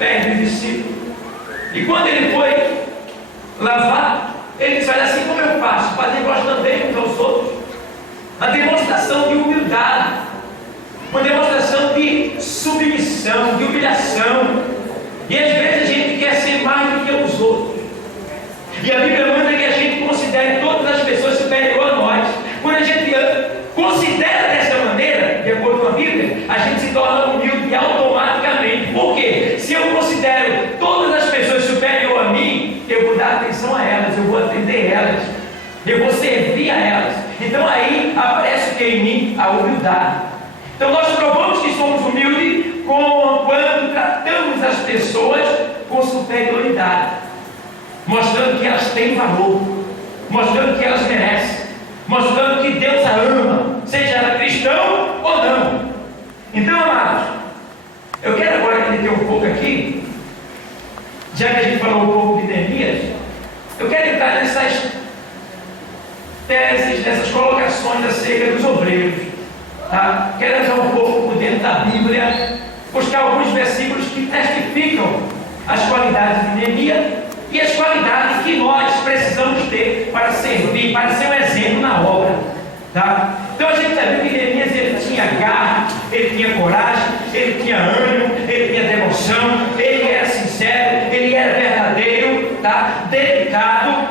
pés dos discípulos. E quando ele foi lavar, ele disse: olha, assim como eu faço, fazem vós também uns aos outros. Uma demonstração de humildade, uma demonstração de submissão, de humilhação. E às vezes a gente quer ser mais do que os outros. E a Bíblia manda que a gente considere todas as pessoas superiores a nós. Quando a gente considera dessa maneira, de acordo com a Bíblia, a gente se torna humilde automaticamente. Por quê? Se eu considero todas as pessoas superiores a mim, eu vou dar atenção a elas, eu vou atender elas, eu vou servir a elas. Então aí aparece o que em mim? A humildade. Então nós provamos que somos humildes quando tratamos as pessoas com superioridade, mostrando que elas têm valor, mostrando que elas merecem, mostrando que Deus a ama, seja ela cristão ou não. Então, amados, eu quero agora entender um pouco aqui, já que a gente falou um pouco de Neemias, eu quero entrar nessas teses, nessas colocações acerca dos obreiros. Tá? Quero entrar um pouco por dentro da Bíblia, buscar alguns versículos que testificam as qualidades de Neemias e as qualidades que nós precisamos ter para servir, para ser um exemplo na obra. Tá? Então a gente já viu que Neemias ele tinha garra, ele tinha coragem, ele tinha ânimo, ele tinha devoção, ele era sincero, ele era verdadeiro, tá? Dedicado,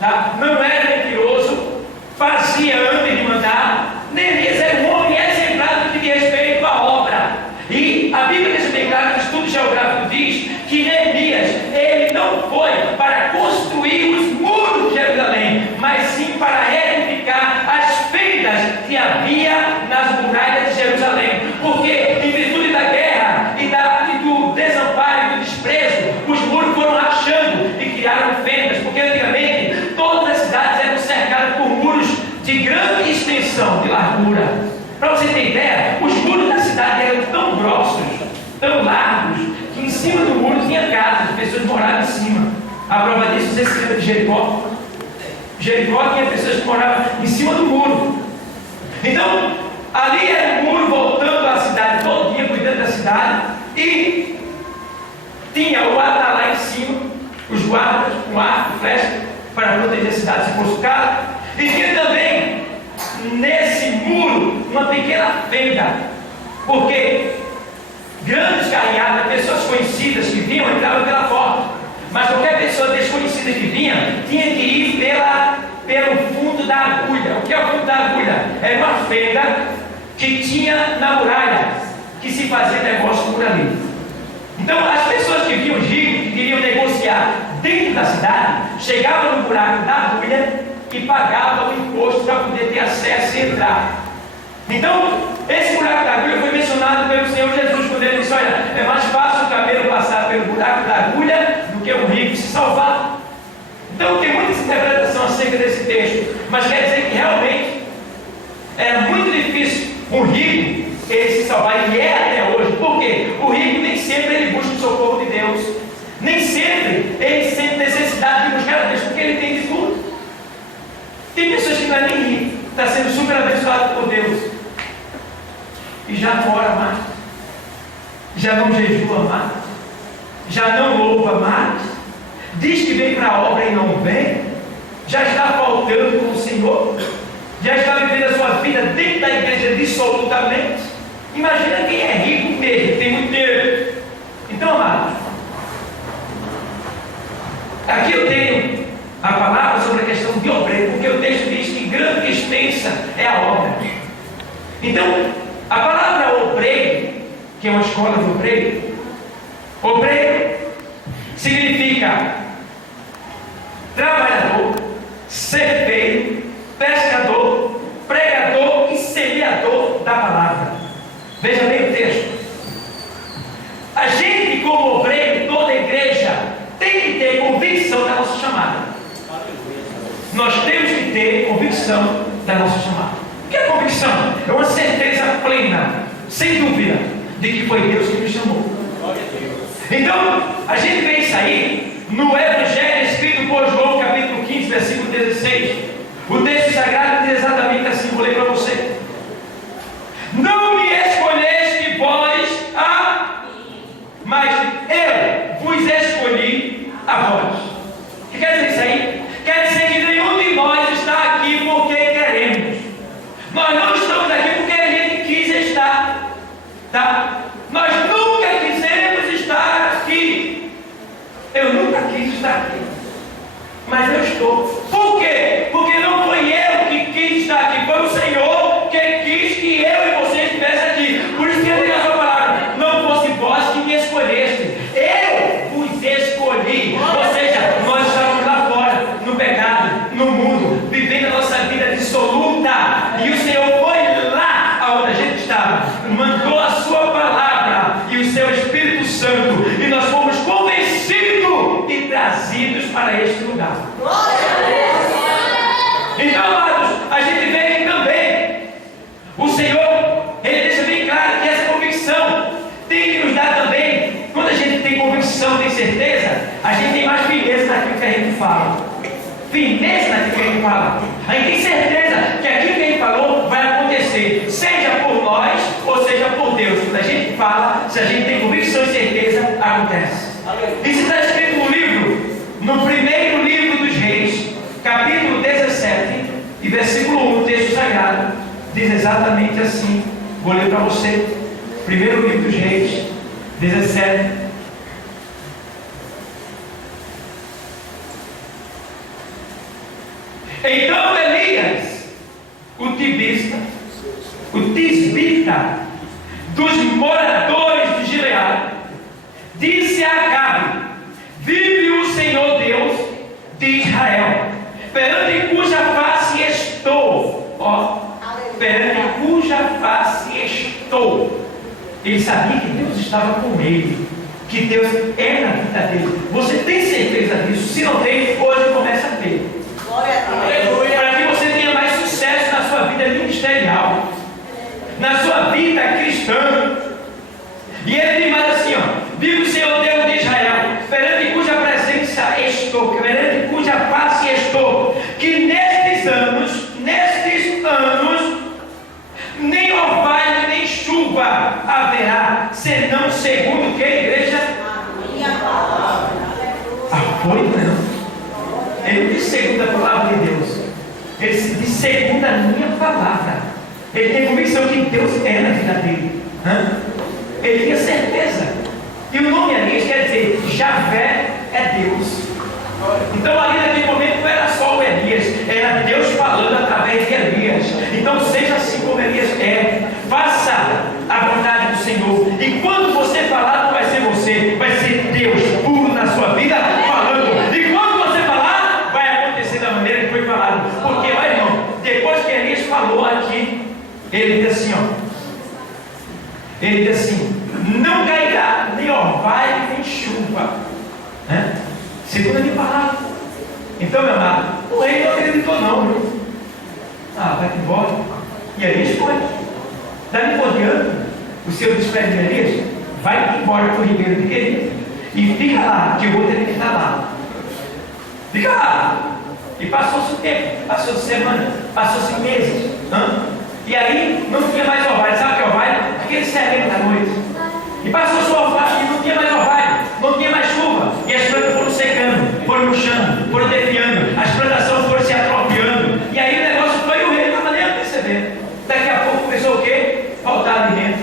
tá? Não era mentiroso, fazia antes de mandar. Neemias era um homem exemplar no que diz respeito à obra. E a Bíblia deixa bem claro, que o estudo geográfico diz que Neemias, ele não foi para construir os muros de Jerusalém, mas sim para reedificar as fendas que havia nas muralhas de Jerusalém. Porque, em virtude da guerra e do desamparo e do desprezo, os muros foram rachando e criaram fendas. Porque antigamente todas as cidades eram cercadas por muros de grande extensão, de largura. Para você ter ideia, os muros da cidade eram tão grossos, tão largos, que em cima do muro tinha casas, as pessoas moravam em cima. A prova disso, você se lembra de Jericó? Jericó tinha pessoas que moravam em cima do muro. Então, ali era um muro voltando à cidade todo dia, cuidando da cidade, e tinha o atalá em cima, os guardas com arco, flecha, para proteger a cidade se fosse o caso. E tinha também nesse muro uma pequena fenda, porque grandes carreadas, pessoas conhecidas que vinham, entravam pela porta, mas qualquer pessoa desconhecida que vinha tinha que ir pelo fundo da agulha. O que é o fundo da agulha? Era uma fenda que tinha na muralha, que se fazia negócio por ali. Então as pessoas que vinham ricos, que queriam negociar dentro da cidade, chegavam no buraco da agulha e pagavam o imposto para poder ter acesso e entrar. Então, esse buraco da agulha foi mencionado pelo Senhor Jesus, quando ele disse: olha, é mais fácil o camelo passar pelo buraco da agulha do que o rico se salvar. Então, tem muita interpretação acerca desse texto, mas quer dizer que realmente é muito difícil um rico ele se salvar, e é até hoje. Por quê? O rico nem sempre ele busca o socorro de Deus, nem sempre ele sente necessidade de buscar a Deus, porque ele tem de tudo. Tem pessoas que não é nem rico, está sendo super abençoado por Deus e já não ora mais, já não jejua mais, já não louva mais, diz que vem para a obra e não vem, já está faltando com o Senhor, já está vivendo a sua vida dentro da igreja dissolutamente. Imagina quem é rico mesmo, tem muito dinheiro. Então, amados, aqui eu tenho a palavra sobre a questão de obreiro, porque o texto diz que grande e extensa é a obra. Então, a palavra obreiro, que é uma escola de obreiro significa trabalhador, certeiro, pescador, pregador e semeador da palavra. Veja bem o texto. A gente, como obreiro, toda a igreja tem que ter convicção da nossa chamada. Nós temos que ter convicção da nossa chamada. O que é convicção? É uma certeza plena, sem dúvida, de que foi Deus que nos chamou. Então, a gente vê isso aí no Evangelho escrito por João, capítulo 15, versículo 16. O texto sagrado diz exatamente assim, vou ler para você. Não me escolheste vós a, mas eu vos escolhi a vós. O que quer dizer isso aí? Quer dizer que nenhum de nós está aqui porque queremos. Nós não estamos aqui porque a gente quis estar. Tá? Nós nunca quisemos estar aqui. Eu nunca quis estar aqui. Mas eu estou. Por quê? Porque não foi eu que quis estar aqui. Foi o Senhor que quis que eu e você estivesse aqui. Por isso que ele diz a sua palavra: não fosse vós que me escolheste, eu vos escolhi. Ou seja, nós estávamos lá fora, no pecado, no mundo, vivendo a nossa vida dissoluta. E o Senhor foi lá aonde a gente estava, mandou a sua palavra e o seu Espírito Santo, e nós fomos convencidos e trazidos para este lugar. Então, amados, a gente vê aqui também, o Senhor, Ele deixa bem claro que essa convicção tem que nos dar também. Quando a gente tem convicção, tem certeza, a gente tem mais firmeza naquilo que a gente fala. Firmeza naquilo que a gente fala. A gente tem certeza que aquilo que a gente falou vai acontecer, seja por nós ou seja por Deus. Quando a gente fala, se a gente tem convicção e certeza, acontece. Isso está escrito no livro, no primeiro livro dos Reis, capítulo 17 e versículo 1, o texto sagrado, diz exatamente assim. Vou ler para você. Primeiro livro dos Reis, 17. Então Elias, o tisbita dos moradores de Gileade, disse a Acabe: vive o Senhor Deus de Israel, perante cuja face estou. Perante cuja face estou. Ele sabia que Deus estava com ele, que Deus é na vida dele. Você tem certeza disso? Se não tem, hoje começa a ter. Para que você tenha mais sucesso na sua vida ministerial, na sua vida cristã. E ele diz mais assim: vive o Senhor Deus de Israel, perante cuja presença estou, perante cuja face estou, que nestes anos, nem orvalho nem chuva haverá, senão segundo que a igreja? A minha palavra. Foi, não. Ele diz segundo a palavra de Deus. Ele diz segundo a minha palavra. Ele tem convicção que Deus é na vida dele. Ele tinha certeza. E o nome Elias quer dizer Javé é Deus. Então ali naquele momento não era só o Elias, era Deus falando através de Elias. Então seja assim como Elias é. Faça a vontade do Senhor. E quando você falar, não vai ser você, vai ser Deus puro na sua vida falando. E quando você falar, vai acontecer da maneira que foi falado. Porque, olha, irmão, depois que Elias falou aqui, ele diz assim, ele diz assim: não cairá nem orvalho nem chuva, segundo a minha palavra. Então, meu amado, o rei não acreditou não, viu? Vai embora. E Elias foi. Daí por diante, o Senhor despede de Elias: vai embora para o ribeiro de Querida e fica lá, que eu vou ter que estar lá. Fica lá. E passou-se o tempo, passou-se semana, passou-se meses. E aí não tinha mais orvalho. Sabe o que é orvalho? Aquele sereno da noite. E passou-se o orvalho e não tinha mais orvalho, não tinha mais chuva. E as plantas foram secando, foram murchando, foram defiando, as plantações foram se atrofiando. E aí o negócio foi, e o rei não estava nem a perceber. Daqui a pouco começou o quê? Faltar alimento.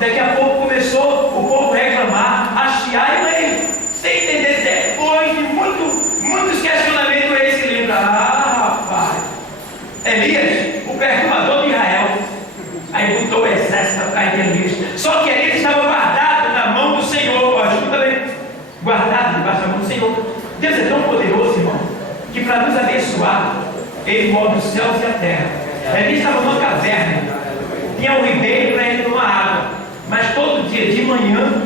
Daqui a pouco começou o povo a reclamar, a chiar, e aí, sem entender, depois de muitos questionamentos, o rei se lembra: rapaz, Elias, o perturbador de Israel, aí botou o exército atrás de Elias. Só que Elias estava guardado na mão do Senhor. Escuta bem, guardado debaixo da mão do Senhor. Deus é tão poderoso, irmão, que para nos abençoar, Ele move os céus e a terra. Elias estava numa caverna, tinha um ribeiro para ele tomar água, mas todo dia, de manhã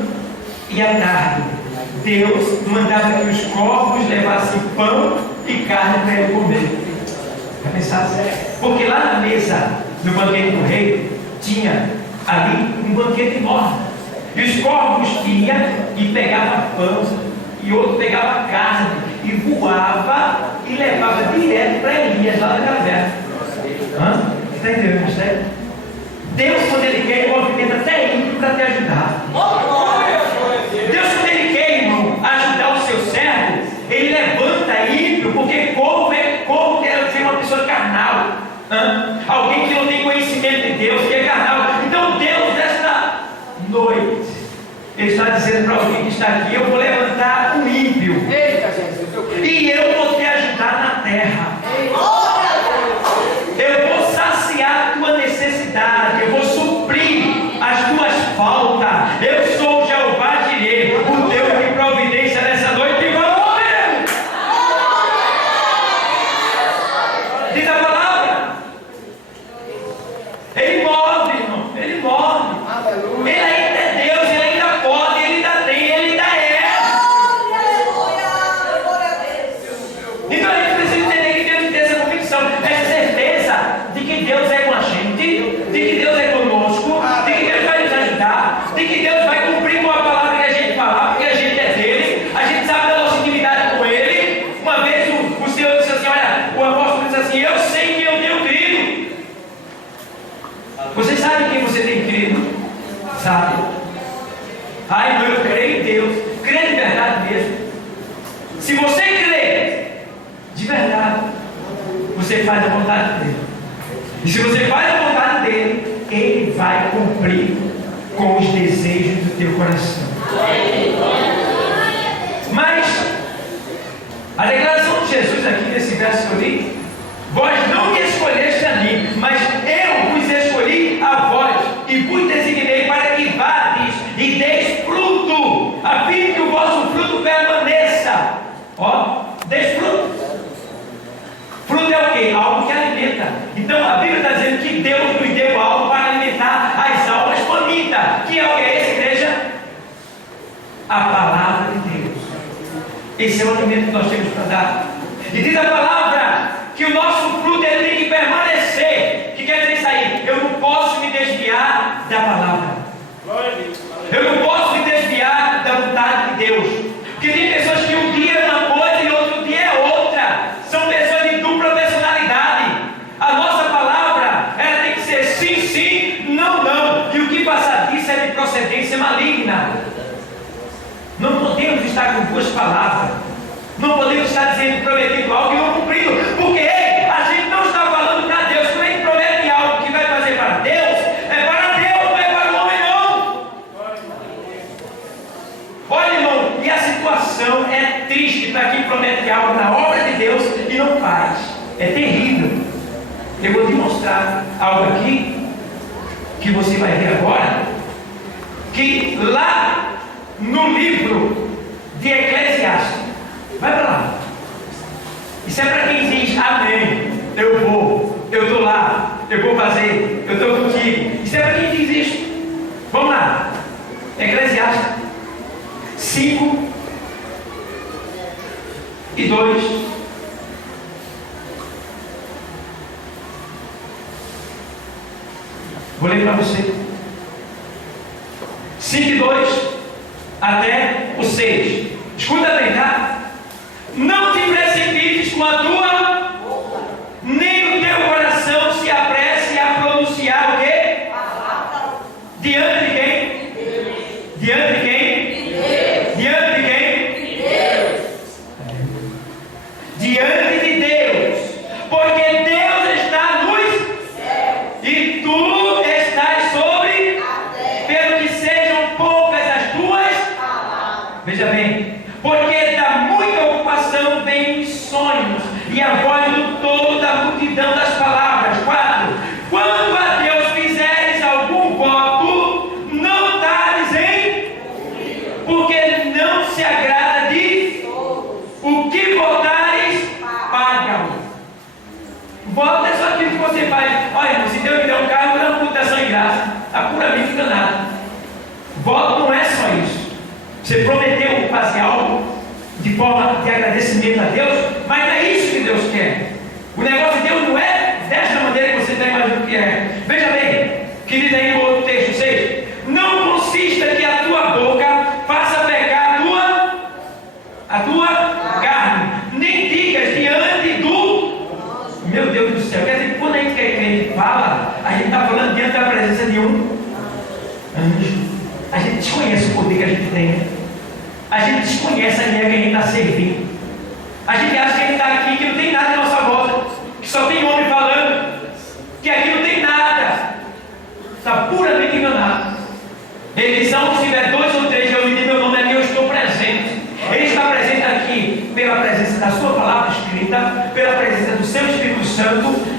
e à tarde, Deus mandava que os corvos levassem pão e carne para ele comer. Vai pensar sério? Porque lá na mesa, no banquete do rei, tinha ali um banquete enorme. E os corvos iam e pegavam pão, e outro pegava carne, e voava e levava direto para Elias lá na caverna. Está entendendo isso aí? Deus, quando Ele quer, movimenta até ímpio para te ajudar. Deus, quando Ele Alguém que não tem conhecimento de Deus, que é carnal. Então Deus, nesta noite, Ele está dizendo para alguém que está aqui: eu vou levantar um ímpio. Eita, Jesus, e eu vou te ajudar na terra. Eu vou saciar a tua necessidade. Eu vou suprir as tuas faltas. Eu sou o Jeová Jireh, o Deus de providência nessa noite. E vamos ver. Diz a palavra. Ele move, irmão. Ele move. aleluia. Ele ainda é Deus. Ele ainda pode. Ele ainda tem. Ele ainda é. Então a gente precisa entender que Deus tem essa convicção, essa certeza de que Deus é com a gente, de que Deus é conosco, de que Deus vai nos ajudar, de que Deus vai cumprir com a palavra que a gente falar, porque a gente é dele, a gente sabe da nossa intimidade com ele. Uma vez o Senhor disse assim: olha, o apóstolo disse assim: eu sei que eu tenho crido. Você sabe quem você tem crido? Sabe? Ai, irmão, eu creio em Deus, creio de verdade mesmo. Se você crê de verdade, você faz a vontade dele. E se você faz a vontade dele, ele vai cumprir com os desejos do teu coração. Mas a declaração de Jesus aqui nesse verso que eu li: vós não me escolheste a mim, mas eu vos escolhi a vós e vos designei para que vades e deis fruto, a fim que o vosso fruto permaneça. Ó, deis fruto. Fruto é o quê? Algo que alimenta. Então a Bíblia está dizendo que Deus nos deu algo para alimentar as almas famintas. Que algo é esse, igreja? A palavra de Deus. Esse é o alimento que nós temos para dar. E diz a palavra que o nosso fruto ele tem que permanecer. Que quer dizer isso aí? Eu não posso me desviar da palavra. Eu não posso me desviar da vontade de Deus. Porque tem pessoas que um dia é uma coisa e outro dia é outra. São pessoas de dupla personalidade. A nossa palavra, ela tem que ser sim, sim, não, não. E o que passar disso é de procedência maligna. Não podemos estar com duas palavras. Não podemos estar dizendo, prometendo algo e não cumprindo. Porque a gente não está falando para Deus. Quando a gente promete algo que vai fazer para Deus, é para Deus, não é para o homem, não. Olha, irmão, e a situação é triste para quem promete algo na obra de Deus e não faz. É terrível. Eu vou te mostrar algo aqui que você vai ver agora, que lá no livro de Eclesiastes, vai para lá. Isso é para quem diz amém, eu vou, eu estou lá, eu vou fazer, eu estou contigo. Isso é para quem diz isso. Vamos lá. Eclesiastes 5 e 2. Vou ler para você. 5 e 2 até o 6. Escuta bem, tá? Não te precipites com a tua, nem o teu coração se apresse a pronunciar o quê? Diante de quem? Diante de quem? Diante de quem? Diante de Deus. Porque Deus está nos céus e tu estás sobre a terra, pelo que sejam poucas as tuas palavras. Veja bem, porque da muita ocupação vem sonhos e a voz do todo da multidão das palavras. 4. Quando a Deus fizeres algum voto, não tardes em, porque não se agrada de o que votares, paga-o. Voto é só aquilo que você faz. Olha, se Deus me der um carro, eu não puta em graça. Está puramente enganado. Voto não é só isso. Você prometeu fazer algo de forma de agradecimento a Deus, mas não é isso que Deus quer. O negócio de Deus não é desta maneira que você está imaginando que é. Veja bem, que diz aí no outro texto 6: não consista que a tua boca faça pecar a tua carne, nem digas diante do, meu Deus do céu. Quer dizer, quando a gente quer que a gente fala, a gente está falando diante da presença de um anjo. A gente desconhece o poder que a gente tem. A gente desconhece a linha que a gente está servindo. A gente acha que a gente está aqui, que não tem nada à nossa volta, que só tem homem falando.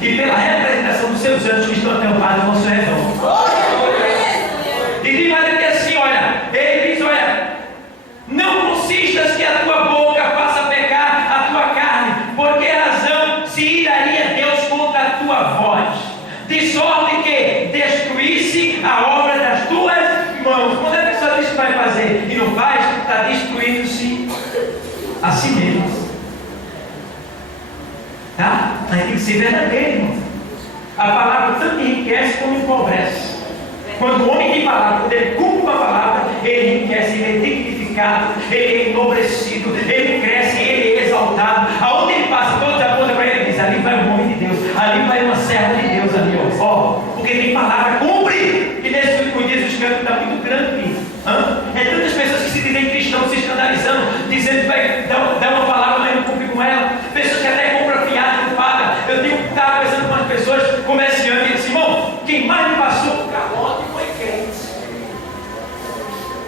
e pela representação dos seus anjos que estão acampados ao nosso redor. E diz mais aqui assim, olha, ele diz, olha, não consistas que a tua boca faça pecar a tua carne, por que razão se iraria Deus contra a tua voz? De sorte que destruísse a obra das tuas mãos. Quando a pessoa diz que vai fazer e não faz, está destruindo-se a si mesmo. Tá? A gente tem que ser verdadeiro, irmão. A palavra tanto enriquece como empobrece. Quando o homem tem palavra, quando ele cumpre a palavra, ele enriquece, ele é dignificado, ele é enobrecido, ele cresce, ele é exaltado. Aonde ele passa, todos apontam para ele e diz: ali vai um homem de Deus, ali vai uma serva de Deus, ali, ó. Porque tem palavra, cumpre. E nesse último dia, o escândalo está muito grande. É tantas pessoas que se dizem cristãos se escandalizando, dizendo que vai dar uma palavra, mas não cumpre com ela. Pessoas que até compram fiado, não paga. Eu estava pensando com as pessoas, comerciantes, e disse: irmão, quem mais me passou por carro ontem foi crente.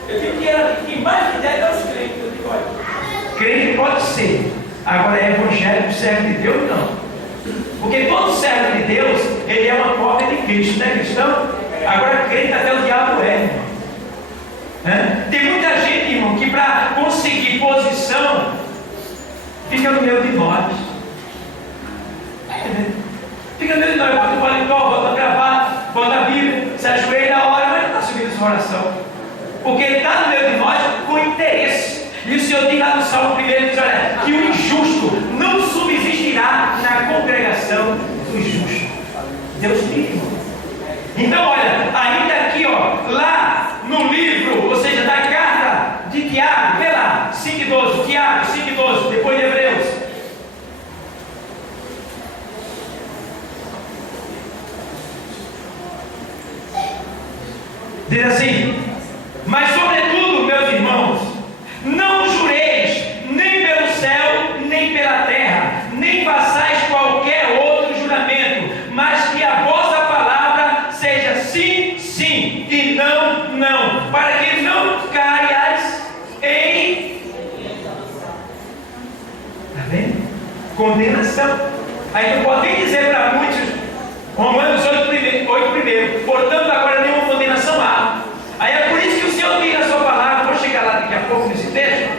Eu digo que era quem mais me deve é os crentes. Eu digo: olha, crente pode ser, agora é evangélico, servo de Deus, não. Porque todo servo de Deus, ele é uma cópia de Cristo, não é cristão? Agora crente até o diabo é, irmão. Tem muita gente, irmão, que para conseguir posição fica no meio de nós. Fica no meio de nós, bota o paletó, bota a gravata, bota a Bíblia, se ajoelha na hora, mas não está subindo sua oração. Porque ele está no meio de nós com interesse. E o Senhor diz lá no Salmo 1, diz: olha, que o injusto não subsistirá na congregação do justo. Deus livre, irmão. Então, olha, ainda aqui, ó, lá no livro, ou seja, da carta de Tiago, vê lá, 5:12, Tiago 5:12, depois de Hebreus. Diz assim: mas sobretudo, meus irmãos, não jureis nem pelo céu, nem pela terra, nem façais qualquer outro juramento, mas que a vossa palavra seja sim, sim, e não, não, para que não caias em... Está vendo? Condenação. Aí tu pode dizer para muitos, Romanos 8 primeiro, portanto agora nenhuma condenação há. Aí é por isso que o Senhor diz na sua palavra, vou chegar lá daqui a pouco nesse texto,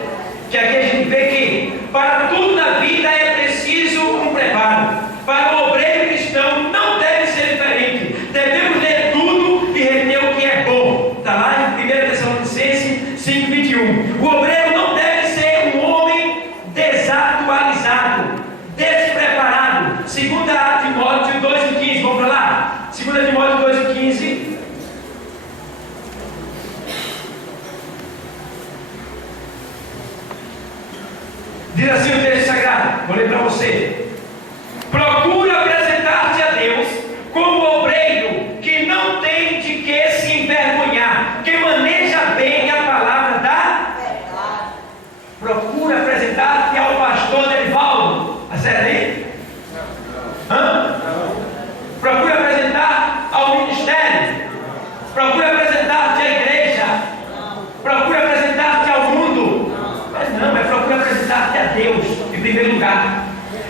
que aqui a gente vê que para tudo na vida é preciso um preparo. Para o obreiro cristão não deve ser diferente. Devemos ler tudo e reter o que é bom. Está lá em 1 Tessalonicenses 5:21. O obreiro não deve ser um homem desatualizado, despreparado. 2 Timóteo 2:15. Vamos para lá? 2 Timóteo 2:15. Diz assim o texto sagrado, vou ler para você: procura apresentar-te a Deus como obreiro que não tem de que se envergonhar, que maneja bem a palavra da verdade. Procura apresentar-te ao pastor Derivaldo. A sério aí? Procura apresentar ao ministério. Procura apresentar-te à igreja. Procura apresentar-te ao mundo. Mas não, procura apresentar-te a Deus em primeiro lugar.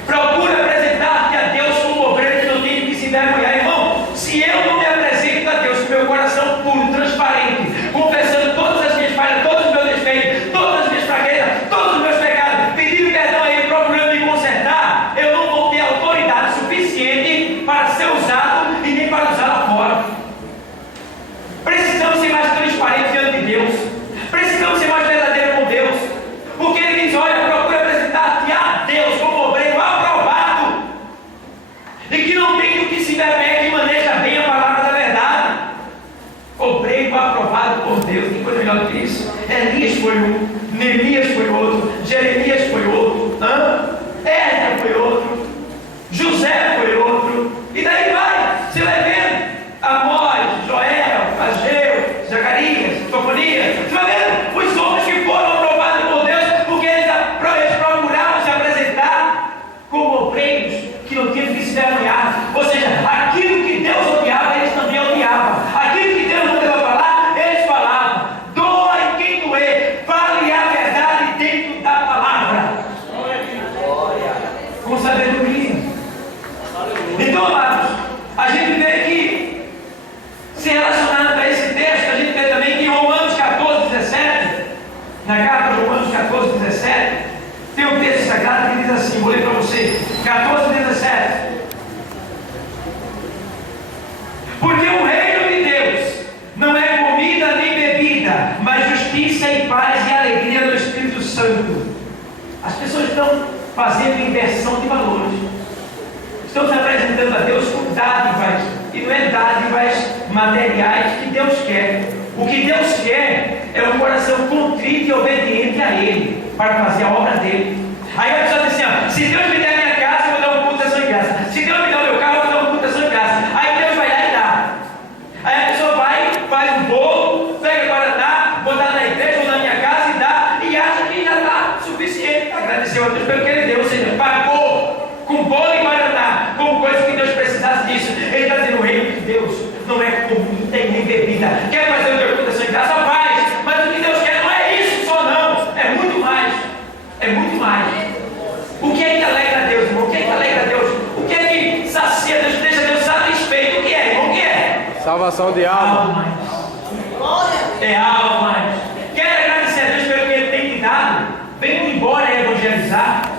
Procura apresentar-te a Deus como obreiro que não tem que se envergonhar. Irmão, se eu não me apresento a Deus com meu coração puro, transparente, confessando todas as minhas falhas, todos os meus defeitos, todas as minhas fraquezas, todos os meus pecados, pedindo perdão a Ele, procurando me consertar, eu não vou ter autoridade suficiente para ser usado e nem para usar lá fora. Precisamos ser mais transparentes diante de Deus. Precisamos ser mais verdadeiros com Deus. Porque Ele diz: olha, procura apresentar-te a Deus como obreiro aprovado. Romanos 14, 17, tem um texto sagrado que diz assim, vou ler para você, 14, 17. Porque o reino de Deus não é comida nem bebida, mas justiça e paz e alegria do Espírito Santo. As pessoas estão fazendo inversão de valores. Estão se apresentando a Deus com dádivas, e não é dádivas materiais que Deus quer. O que Deus quer é um coração contrito e obediente a Ele, para fazer a obra dele. Aí a pessoa diz assim, ó, se Deus me der a minha casa, eu vou dar um culto de ação de graça. Se Deus me der o meu carro, eu vou dar um culto de ação de graça. Aí Deus vai lá e dá. Aí a pessoa vai, faz um bolo, pega Guaraná, botar na igreja ou na minha casa e dá, e acha que já está suficiente. Agradeceu a Deus pelo que Ele deu, ou seja, pagou com bolo e Guaraná, com coisa que Deus precisasse disso. Ele está dizendo, o reino de Deus não é comida e nem bebida. Quer fazer o teu culto de ação de graça? Faz. Mas o que Deus quer não é isso só não, é muito mais. É muito mais. O que é que alegra a Deus, irmão? O que é que alegra a Deus? O que é que sacia Deus, deixa Deus satisfeito? O que é, irmão? O que é? Salvação de alma. É alma. Quer agradecer a Deus pelo que Ele tem te dado? Vem embora evangelizar.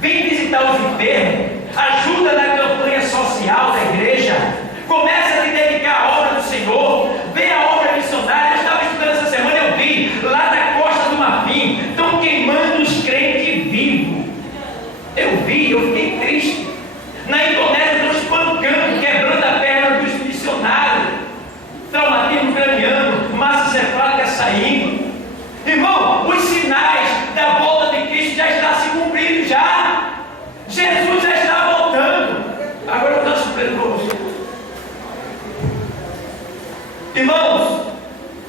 Vem visitar os enfermos. Ajuda na campanha social da igreja. Começa a te dedicar à obra do Senhor. Vê a obra missionária. Eu estava estudando essa semana, eu vi lá da Costa do Marfim, estão queimando os crentes vivos. Eu vi, eu fiquei triste. Na Indonésia estão espancando, quebrando a perna dos missionários, traumatismo craniano, massa cefálica saindo. Irmão, os sinais da volta de Cristo já estão se cumprindo já. Jesus já está voltando. Agora eu vou dar uma surpresa para você. Irmãos,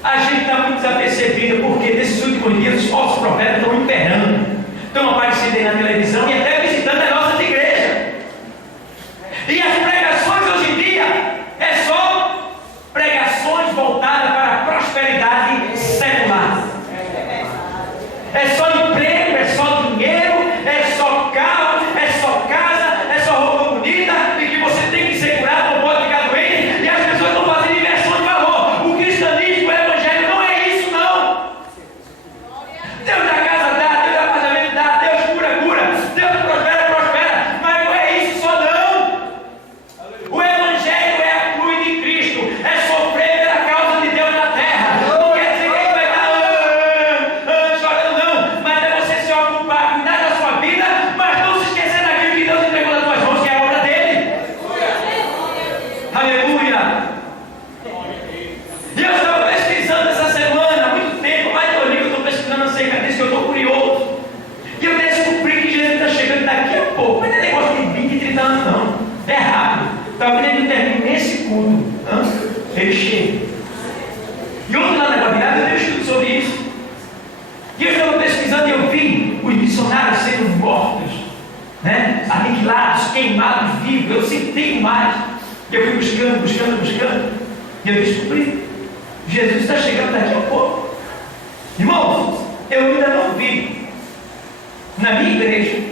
a gente está muito desapercebido, porque nesses últimos dias os falsos profetas estão imperando, estão aparecendo aí na televisão e até visitando as nossas igrejas. E as pregações hoje em dia é só pregações voltadas para a prosperidade secular. É só emprego, é só dinheiro, é só carro, é só casa, é só roupa bonita, e que você tem que ser curado, não pode ficar doente, e as pessoas estão fazendo inversão de valor. O cristianismo, o evangelho não é isso não. Deus da casa dá, Deus da apartamento dá, Deus cura, Deus prospera, mas não é isso só não. O evangelho é a cruz de Cristo, é sofrer pela causa de Deus na terra. Não quer dizer que a gente vai estar chorando não, mas é você se ocupar, cuidar da sua vida, mas não se esquecer daquilo que Deus entregou nas tuas mãos, que é a obra dele. Aleluia. E eu estava pesquisando essa semana, há muito tempo, mais de 2 livros eu estou pesquisando acerca disso, eu estou curioso. E eu descobri que Jesus está chegando daqui a pouco. Mas não é negócio de 20, 30 anos não. É rápido. Talvez ele termine nesse culto. Ele chega. E ontem lá na Guabiara eu dei um estudo sobre isso. E eu estava pesquisando e eu vi os missionários sendo mortos, né? Aniquilados, queimados, vivos. Eu senti mais. E eu fui buscando. E eu descobri. Jesus está chegando daqui a pouco. Irmãos, eu ainda não vi na minha igreja,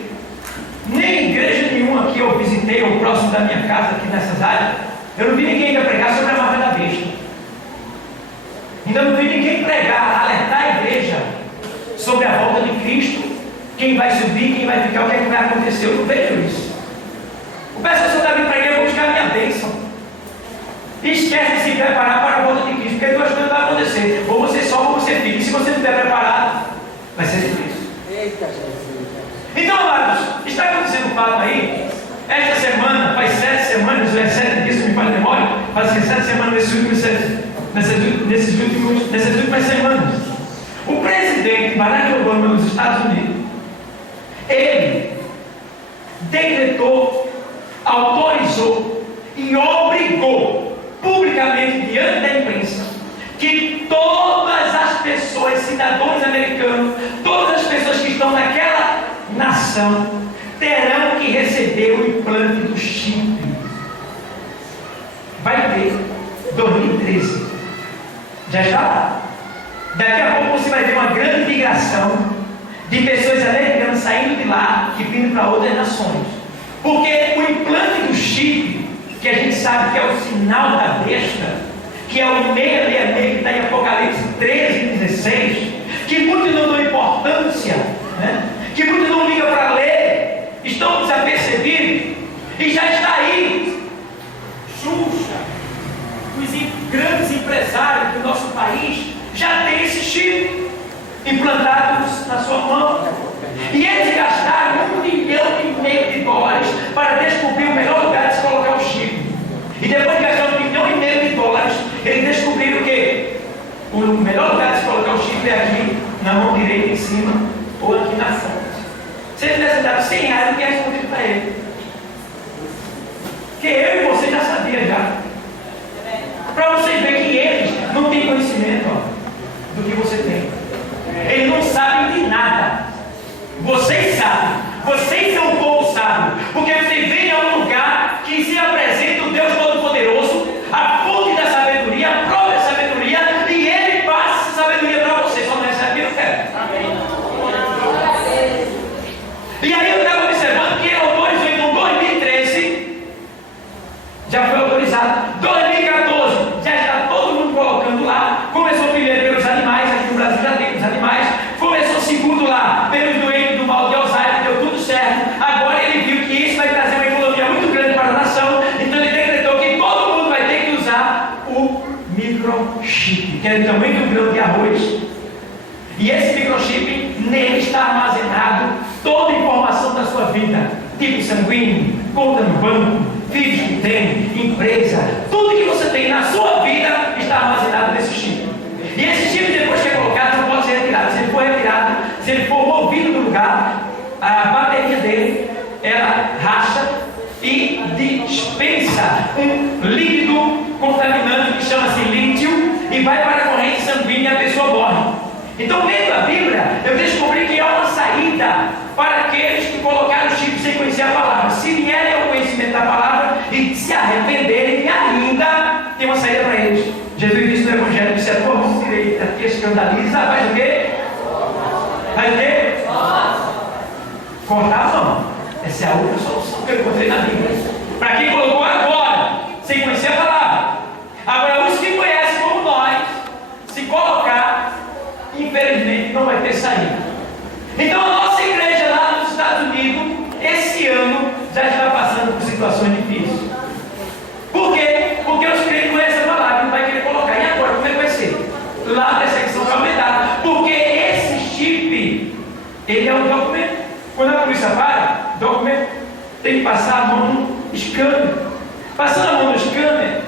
nem igreja nenhuma que eu visitei ou próximo da minha casa, aqui nessas áreas, eu não vi ninguém ainda pregar sobre a marca da besta. Ainda não vi ninguém pregar, alertar a igreja sobre a volta de Cristo, quem vai subir, quem vai ficar, o que é que vai acontecer. Eu não vejo isso. O pessoal só está me pregando, eu vou buscar a minha bênção. E esquece de se preparar para a volta de Cristo, porque 2 coisas vão acontecer: ou você sobe ou você fica. E se você não estiver preparado, vai ser difícil. Eita, Jesus. Então, amados, está acontecendo um fato aí. Esta semana, faz 7 semanas, ou é 7 dias, se me falha a memória, faz 7 semanas nessas últimas semanas. O presidente Barack Obama nos Estados Unidos, ele decretou, autorizou e obrigou publicamente diante da imprensa que todas as pessoas, cidadãos americanos, todas as pessoas que estão naquela nação terão que receber o implante do chip. Vai ter 2013, já está lá. Daqui a pouco você vai ver uma grande migração de pessoas americanas saindo de lá e vindo para outras nações, porque o implante do chip, que a gente sabe que é o sinal da besta, que é o 666 que está em Apocalipse 13 e 16, que que muitos não dão importância, né? Que muitos não ligam para ler, estão desapercebidos, e já está aí. Xuxa, os grandes empresários do nosso país já têm esse chip implantado na sua mão. E eles gastaram $1,5 milhão para descobrir o melhor lugar de se colocar o chip. E depois de gastar $1,5 milhão, eles descobriram que o melhor lugar de se colocar o chip é aqui, na mão direita em cima, ou aqui na frente. Se eles tivessem dado R$100, não tinha respondido para ele. Que eu e você já sabia já. Para vocês verem que eles não têm conhecimento do que você tem. Eles não sabem de nada. Vocês sabem. Vocês são um povo sábio. Porque vocês vêm a um lugar que se apresenta o Deus Todo-Poderoso, a fonte da sabedoria, a própria sabedoria, e Ele passa essa sabedoria para você. Só não recebe o que quer. E aí eu estava observando que ele autorizou em 2013, já foi autorizado. 2014, já está todo mundo colocando lá. Começou primeiro pelos animais, aqui no Brasil já tem os animais. Começou segundo lá, pelos doentes do mal de Alzheimer, deu tudo certo. Agora ele viu que isso vai trazer uma economia muito grande para a nação. Então ele decretou que todo mundo vai ter que usar o microchip, que é do tamanho de um grão de arroz. E esse microchip, nele está armazenado toda a informação da sua vida, tipo sanguíneo, conta no banco, filhos que tem, empresa, tudo que você tem na sua vida está armazenado nesse chip. E esse chip, depois que é colocado, não pode ser retirado. Se ele for retirado, se ele for movido do lugar, a bateria dele, ela racha e dispensa um líquido contaminante que chama-se lítio e vai para a corrente sanguínea e a pessoa morre. Então, lendo a Bíblia, eu descobri que há uma saída para aqueles que colocaram o chip sem conhecer a palavra. Se vierem ao conhecimento da palavra e se arrependerem, ainda tem uma saída para eles. Jesus disse no Evangelho: se a tua mão direita te escandaliza, faz o quê? Faz o quê? Cortar a mão. Essa é a outra solução que eu encontrei na Bíblia. Para quem colocou agora, sem conhecer a palavra. Agora, os que conhecem como nós, se colocar, infelizmente não vai ter saída. Então a nossa igreja lá nos Estados Unidos, esse ano, já está passando por situações difíceis. Por quê? Porque os crentes conhecem a palavra, não vai querer colocar. E agora, como é que vai ser? Lá a perseguição vai aumentar. Porque esse chip, ele é um documento. Quando a polícia para, documento tem que passar a mão no scanner. Passando a mão no scanner,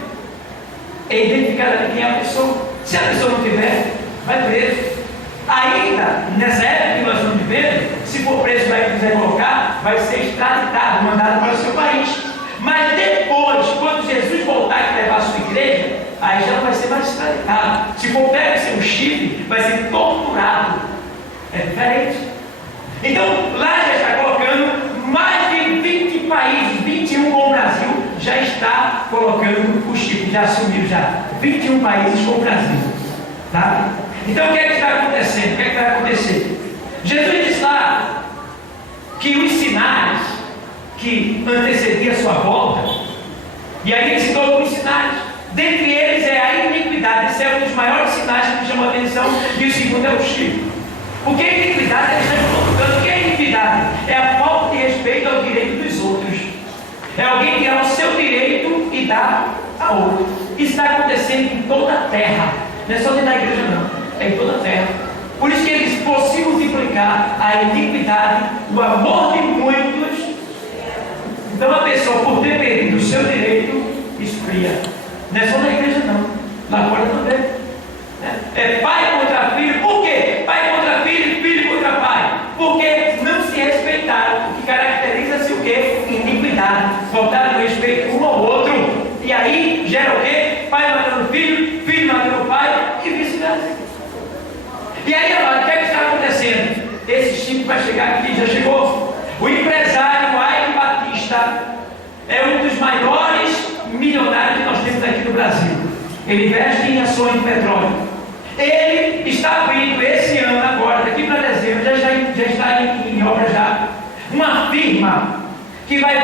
é identificada quem é a pessoa. Se a pessoa não tiver, vai preso. Ainda, nessa época que nós estamos vivendo, se for preso e quiser colocar, vai ser extraditado, mandado para o seu país. Mas depois, quando Jesus voltar e levar a sua igreja, aí já não vai ser mais extraditado. Se for pego sem um chip, vai ser torturado. É diferente. Então, lá já está colocando mais de 20 países, 21 com o Brasil, já está colocando o chip, já assumiram já 21 países com o Brasil. Tá? Então o que é que está acontecendo? O que é que vai acontecer? Jesus disse lá que os sinais que antecediam a sua volta, e aí ele citou alguns sinais, dentre eles é a iniquidade. Esse é um dos maiores sinais que me chamou a atenção, e o segundo é o chifre. Porque a iniquidade, ele está colocando, o que é a iniquidade? É a falta de respeito ao direito dos outros. É alguém tirar o seu direito e dar a outro. Isso está acontecendo em toda a terra. Não é só dentro da igreja não, é em toda a terra. Por isso que eles possam multiplicar a iniquidade, o amor de muitos. Então a pessoa, por ter perdido o seu direito, esfria. Não é só na igreja não, lá fora também. É pai contra filho. Por quê? Pai contra filho, filho contra pai. Porque não se respeitaram, o que caracteriza-se o quê? Iniquidade. Faltaram respeito um ao outro. E aí gera o quê? Pai matando filho, filho matando pai e vice-versa. E aí, amado, o que é que está acontecendo? Esse chip vai chegar aqui, já chegou. O empresário Ike Batista é um dos maiores milionários que nós temos aqui no Brasil. Ele investe em ações de petróleo. Ele está abrindo esse ano agora, daqui para dezembro, já está em obra já, uma firma que vai